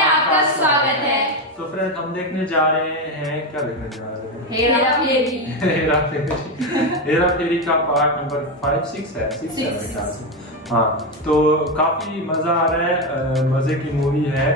आपका स्वागत है। तो फ्रेंड हम देखने जा रहे हैं, क्या देखने जा रहे हैं? हेरा फेरी। हेरा फेरी का पार्ट नंबर 5-6 है, 6 है मेरे ख्याल से। हाँ, तो काफी मजा आ रहा है, मजे की मूवी है।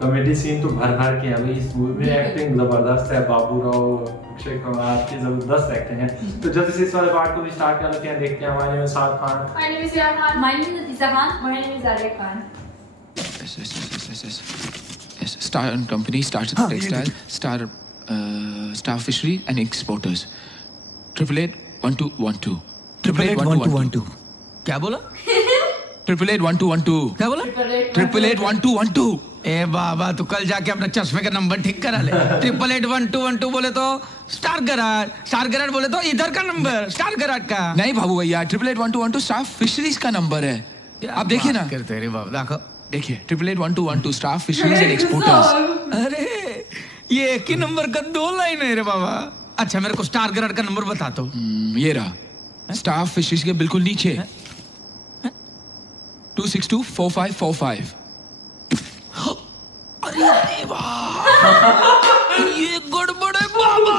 कॉमेडी सीन तो भर भर के है भाई इस मूवी में। एक्टिंग जबरदस्त है, बाबू राव, अक्षय कुमार की जबरदस्त एक्टिंग है। तो जल्दी से इस वाले पार्ट को भी स्टार्ट कर लेते हैं, देखते हैं। हमारे में साद Khan, My name is Yara Khan. My name is Atiza Khan. My name is Arya Khan. Yes. Star and Company, Star Textile, Star Fishery and Exporters. 888-1212. 888-1212. क्या बोला? 888-1212. क्या बोला? 888-1212. ए बाबा तू कल जाके अपने चश्मे का नंबर ठीक करा ले। 888-1212 बोले तो स्टार गराज बोले तो इधर का नंबर स्टार गराज का। नहीं बाबू भैया, 888-1212 स्टार फिशरीज का नंबर है। आप देखिए ना, करते रे बाबा, देखो देखिए 888-1212 स्टार फिशरीज एंड एक्सपोर्टर्स। अरे ये एक ही नंबर का 2 लाइन है रे बाबा। अच्छा मेरे को स्टार गराज का नंबर बता दो। ये रहा, स्टार फिशरीज के बिल्कुल नीचे 262-4545। अरे देवा, ये गड़बड़ है बाबा।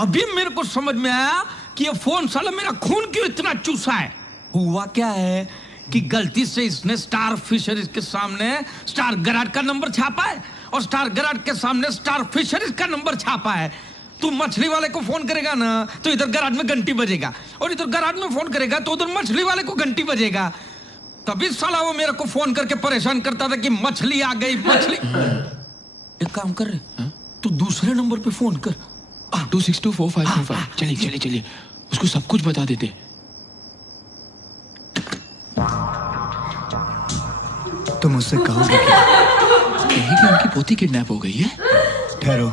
अभी मेरे को समझ में आया कि ये फोन साला मेरा खून क्यों इतना चूसा है। हुआ क्या है कि गलती से इसने स्टार फिशरीज के सामने स्टार गराज का नंबर छापा है और स्टार गराज के सामने स्टार फिशरीज का नंबर छापा है। तू मछली वाले को फोन करेगा ना तो इधर गराज में घंटी बजेगा, और इधर गराज में फोन करेगा तो उधर मछली वाले को घंटी बजेगा। तभी साला वो मेरे को फोन करके परेशान करता था कि मछली आ गई, मछली। एक काम कर रहे, तू दूसरे नंबर पे फोन कर। 262-4545। चलिए उसको सब कुछ बता देते। तुम मुझसे कहोगे क्या? कहीं कि उनकी पोती किडनैप हो गई है। ठहरो,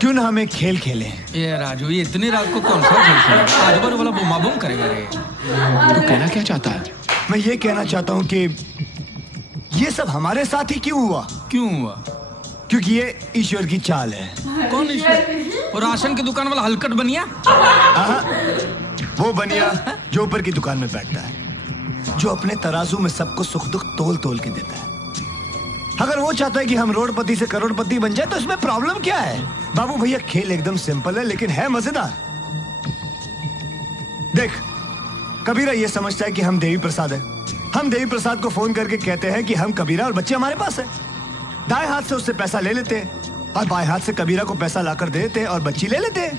क्यों ना हम एक खेल खेलें? ये राजू, ये इतनी रात को कौन सा खेल खेलेगा? आज बार वाला बुमा बुम करेगा रे। तो कहना क्या चाहता है? मैं ये कहना चाहता हूँ कि ये सब हमारे साथ ही क्यों हुआ? क्यों हुआ? क्योंकि ये ईश्वर की चाल है। कौन ईश्वर? और राशन की दुकान वाला हलकट बनिया? वो बनिया जो ऊपर की दुकान में बैठता है, जो अपने तराजू में सबको सुख दुख तोल तोल के देता है। अगर वो चाहता है कि हम रोडपति से करोड़पति बन जाए तो इसमें प्रॉब्लम क्या है? बाबू भैया, खेल एकदम सिंपल है लेकिन है मजेदार। देख, कबीरा ये समझता है कि हम देवी प्रसाद है। हम देवी प्रसाद को फोन करके कहते हैं कि हम कबीरा और बच्चे हमारे पास है। दाएं हाथ से उससे पैसा ले लेते हैं और बाएं हाथ से कबीरा को पैसा लाकर दे देते हैं और बच्ची ले लेते हैं।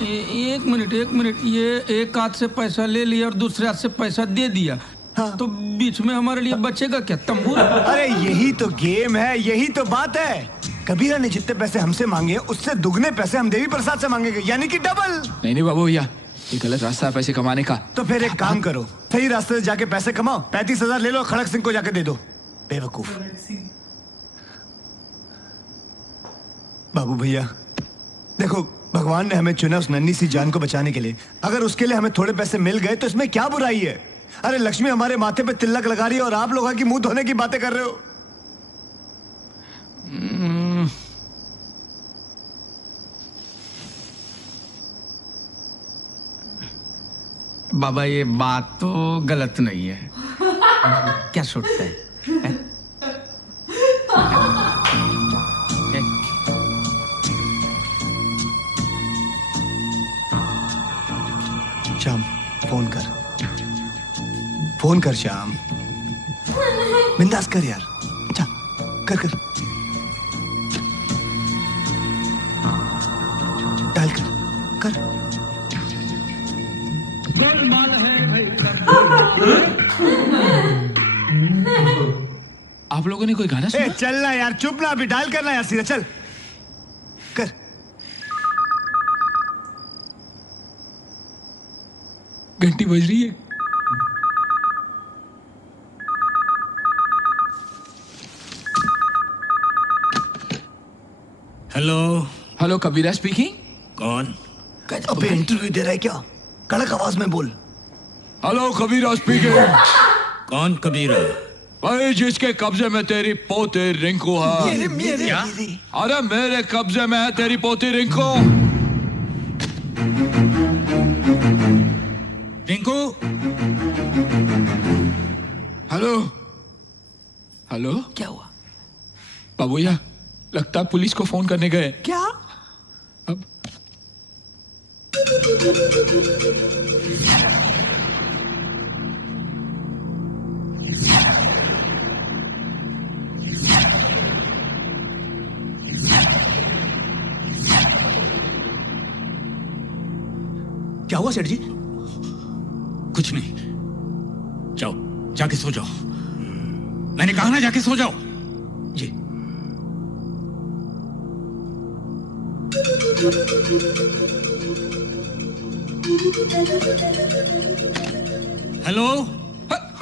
एक मिनट, ये एक हाथ से पैसा ले लिया और दूसरे हाथ से पैसा दे दिया। हाँ। तो बीच में हमारे लिए बचेगा क्या? तंबूरा? अरे यही तो गेम है, यही तो बात है। कबीरा ने जितने पैसे हमसे मांगे उससे दुगने पैसे हम देवी प्रसाद से मांगेंगे, यानी कि डबल। नहीं बाबू भैया, ये गलत रास्ता है पैसे कमाने का। तो फिर एक काम करो, सही रास्ते से जाके पैसे कमाओ। 35,000 ले लो, खड़क सिंह को जाके दे दो। बेवकूफ। बाबू भैया देखो, भगवान ने हमें चुना उस नन्ही सी जान को बचाने के लिए। अगर उसके लिए हमें थोड़े पैसे मिल गए तो इसमें क्या बुराई है? अरे लक्ष्मी हमारे माथे पे तिलक लगा रही है और आप लोग की मुंह धोने की बातें कर रहे हो। बाबा ये बात तो गलत नहीं है। क्या सोचता है? श्याम, फोन कर श्याम, बिंदास कर यार। अच्छा कर डायल कर। आप लोगों ने कोई गाना सुना? चलना यार, चुप ना, अभी डायल करना यार, सीधा चल कर। घंटी बज रही है। हेलो कबीरा स्पीकिंग। कौन? अबे इंटरव्यू दे रहा है क्या? कड़क आवाज में बोल। हेलो कबीरा स्पीकिंग। कौन कबीरा? भाई जिसके कब्जे में तेरी पोती रिंकू है। क्या? अरे मेरे कब्जे में है तेरी पोती रिंकू। हेलो हेलो, क्या हुआ? बाबूया, लगता है पुलिस को फोन करने गए। क्या? अब क्या हुआ सेठ जी? कुछ नहीं, जाओ जाके सो जाओ। मैंने कहा ना जाके सो जाओ। जी। हेलो,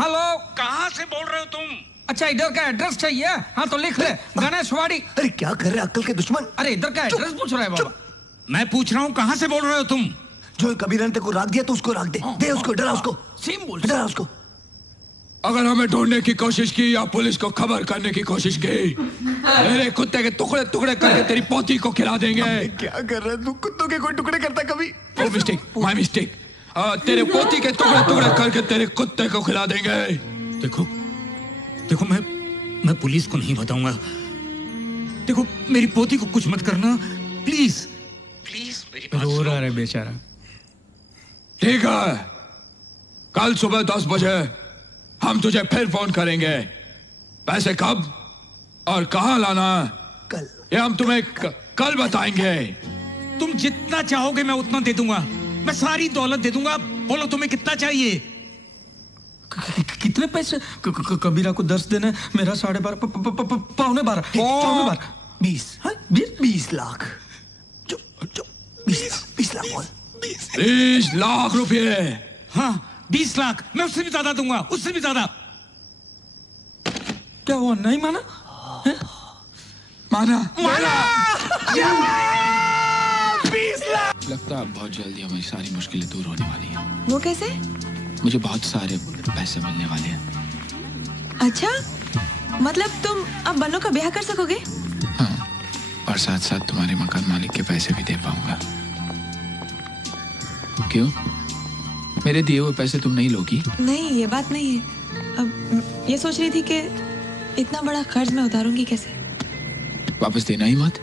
हेलो, कहाँ से बोल रहे हो तुम? अच्छा इधर का एड्रेस चाहिए? हाँ तो लिख ले, गणेशवाड़ी। अरे क्या कर रहे अक्ल के दुश्मन? अरे इधर का एड्रेस पूछ रहा है बाबा। मैं पूछ रहा हूँ कहाँ से बोल रहे हो तुम? जो कबीर ने को राख दिया तो उसको राख दे। दे उसको, डरा उसको, सेम बोल। डरा उसको। अगर हमें ढूंढने की कोशिश की या पुलिस को खबर करने की कोशिश की, मेरे कुत्ते के टुकड़े टुकड़े करके तेरी पोती को खिला देंगे। क्या कर रहा है तू? कुत्तों के कोई टुकड़े करता कभी? ओ मिस्टेक, माय मिस्टेक। तेरे पोती के टुकड़े टुकड़े करके तेरे कुत्ते को खिला देंगे। देखो देखो, मैं पुलिस को नहीं बताऊंगा। देखो मेरी पोती को कुछ मत करना, प्लीज प्लीज मेरी बात रो सुनो। रहा है बेचारा। ठीक है, कल सुबह 10 बजे हम तुझे फिर फोन करेंगे। पैसे कब और कहाँ लाना कल। ये हम तुम्हें कल बताएंगे। तुम जितना चाहोगे मैं उतना दे दूंगा। मैं सारी दौलत दे दूंगा। बोलो तुम्हें कितना चाहिए? कितने पैसे? कबीरा को 10 देने, मेरा 12.5 पौने 12 पौने 12 20 20 लाख। जो 20 लाख बोल। 20 लाख रुपए। हाँ 20 लाख। मैं उससे भी ज्यादा दूंगा, उससे भी ज्यादा। क्या हुआ, नहीं माना? माना माना। लगता है बहुत जल्दी हमारी सारी मुश्किलें दूर होने वाली हैं। वो कैसे? मुझे बहुत सारे पैसे मिलने वाले हैं। अच्छा, मतलब तुम अब बन्नू का ब्याह कर सकोगे? हाँ, और साथ साथ तुम्हारे मकान मालिक के पैसे भी दे पाऊंगा। क्यों, मेरे दिए हुए पैसे तुम नहीं लोगी? नहीं, ये बात नहीं है। अब ये सोच रही थी कि इतना बड़ा कर्ज मैं उतारूंगी कैसे, वापस देना ही मत।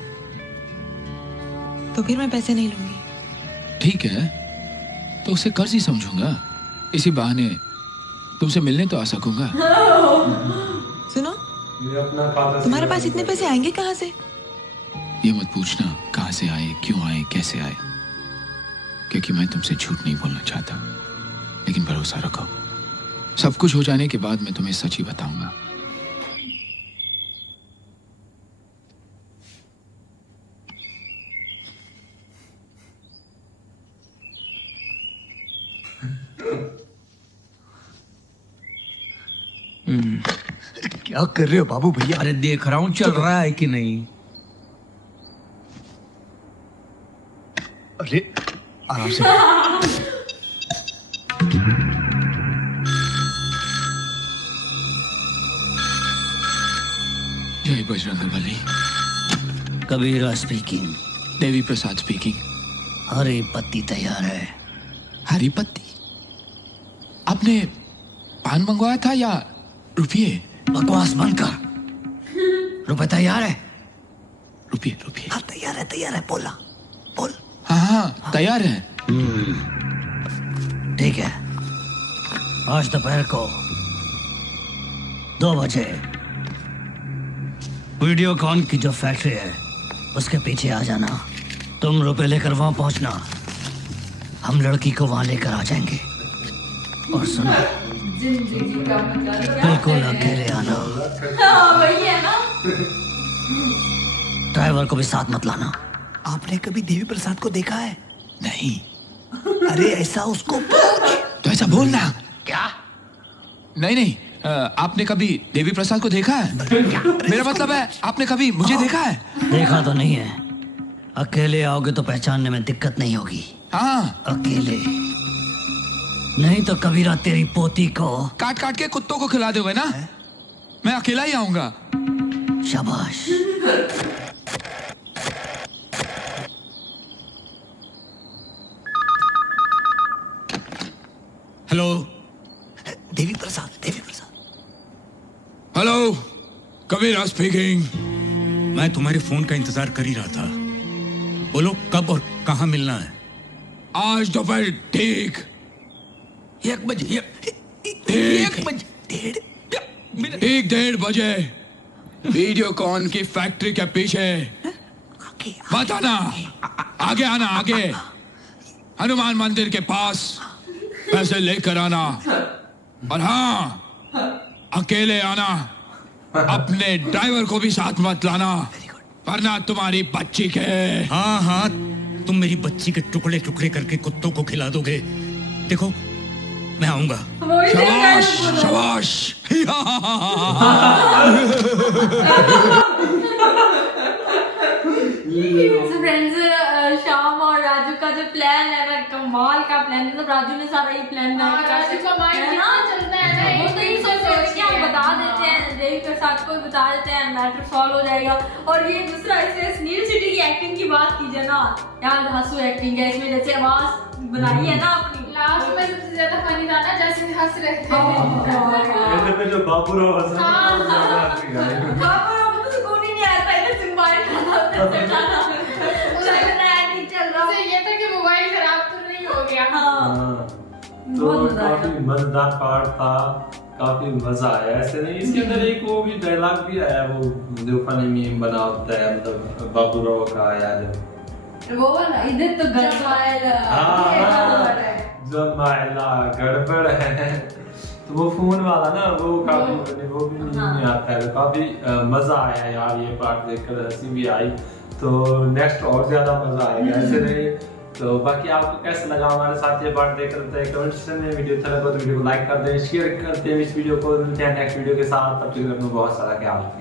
तो फिर मैं पैसे नहीं लूंगी। ठीक है, तो उसे कर्ज ही समझूंगा। इसी बहाने तुमसे मिलने तो आ सकूंगा। सुनो, ये अपना खाता तुम्हारे पास इतने पैसे आएंगे कहाँ से? ये मत पूछना कहाँ से आए, क्यों आए, कैसे आए, क्योंकि मैं तुमसे झूठ नहीं बोलना चाहता। लेकिन भरोसा रखो, सब कुछ हो जाने के बाद मैं तुम्हें सच ही बताऊंगा। क्या कर रहे हो बाबू भैया? अरे देख रहा हूँ चल रहा है कि नहीं। अरे आराम से। जय बजरंगबली। कबीरा स्पीकिंग। देवी प्रसाद स्पीकिंग। हरी पत्ती तैयार है। हरी पत्ती? आपने पान मंगवाया था या रुपये? बकवास बंद कर। रुपए तैयार है? रुपये रुपये। हाँ तैयार है बोला बोल। हाँ हाँ तैयार है। ठीक है, आज दोपहर को 2 बजे वीडियोकॉन की जो फैक्ट्री है उसके पीछे आ जाना। तुम रुपए लेकर वहां पहुंचना, हम लड़की को वहां लेकर आ जाएंगे। और सुनो, जिंदगी का मजा बिल्कुल अकेले आना। हाँ वही है ना। ड्राइवर को भी साथ मत लाना। आपने कभी देवी प्रसाद को देखा है? नहीं। अरे ऐसा उसको पूछ। तो ऐसा बोलना। क्या? नहीं नहीं, आपने कभी देवी प्रसाद को देखा है? मेरा मतलब है आपने कभी मुझे देखा है? देखा तो नहीं है। अकेले आओगे तो पहचानने में दिक्कत नहीं होगी। हाँ। अकेले नहीं तो कबीरा तेरी पोती को काट काट के कुत्तों को खिला दोगे ना? मैं अकेला ही आऊंगा। शाबाश। हेलो, देवी हेलो, कबीर स्पीकिंग। मैं तुम्हारे फोन का इंतजार कर ही रहा था। बोलो कब और कहाँ मिलना है? आज दोपहर ठीक 1 बजे। 1:30 बजे वीडियोकॉन की फैक्ट्री के पीछे। मत आना, आगे आना, आगे हनुमान मंदिर के पास। पैसे लेकर आना, और हाँ अकेले आना, अपने ड्राइवर को भी साथ मत लाना, वरना तुम्हारी बच्ची के। हाँ हाँ, तुम मेरी बच्ची के टुकड़े टुकड़े करके कुत्तों को खिला दोगे। देखो मैं आऊंगा। शाबाश शाबाश। फ्रेंड्स, श्याम और राजू का जो प्लान है ना, कमाल का प्लान। मतलब राजू ने सारा ये प्लान राजू का माइंड कितना चलता है ना, वो तो ये सोच के हम बता देते हैं, देवी प्रसाद को बता देते हैं, मैटर सॉल्व हो जाएगा। और ये दूसरा, इसमें नील सिटी की एक्टिंग की बात कीजिए ना यार, हंसू एक्टिंग है इसमें, जैसे आवाज बनाई है ना अपनी। लास्ट में सबसे ज्यादा फनी था ना, जैसे हंस रहे थे पे जो बाबूराव हंस बाबूराव को सुकून ही नहीं आया, पहले सिंबाइट था ये था कि मोबाइल खराब तो नहीं हो गया। तो काफी मजेदार पार्ट था, काफी मजा आया। ऐसे नहीं, इसके अंदर एक वो भी डायलॉग भी आया, वो जो फनी मीम बना होता है, मतलब बाबूराव का आया जो वो ना, इधर तो जमाइला गड़बड़ है। तो वो फोन वाला ना, वो काफी वो भी नहीं आता है। काफी मजा आया यार, ये पार्ट देखकर हंसी भी आई। तो नेक्स्ट और ज्यादा मजा आएगा ऐसे नहीं। तो बाकी आपको कैसा लगा हमारे साथ ये पार्ट देख रहे थे कमेंट सेक्शन में। वीडियो अच्छा लगा तो वीडियो को लाइक कर दें, शेयर करते हैं इस वीडियो को। मिलते हैं नेक्स्ट वीडियो के साथ, तब तक अपना बहुत सारा ख्याल रखें।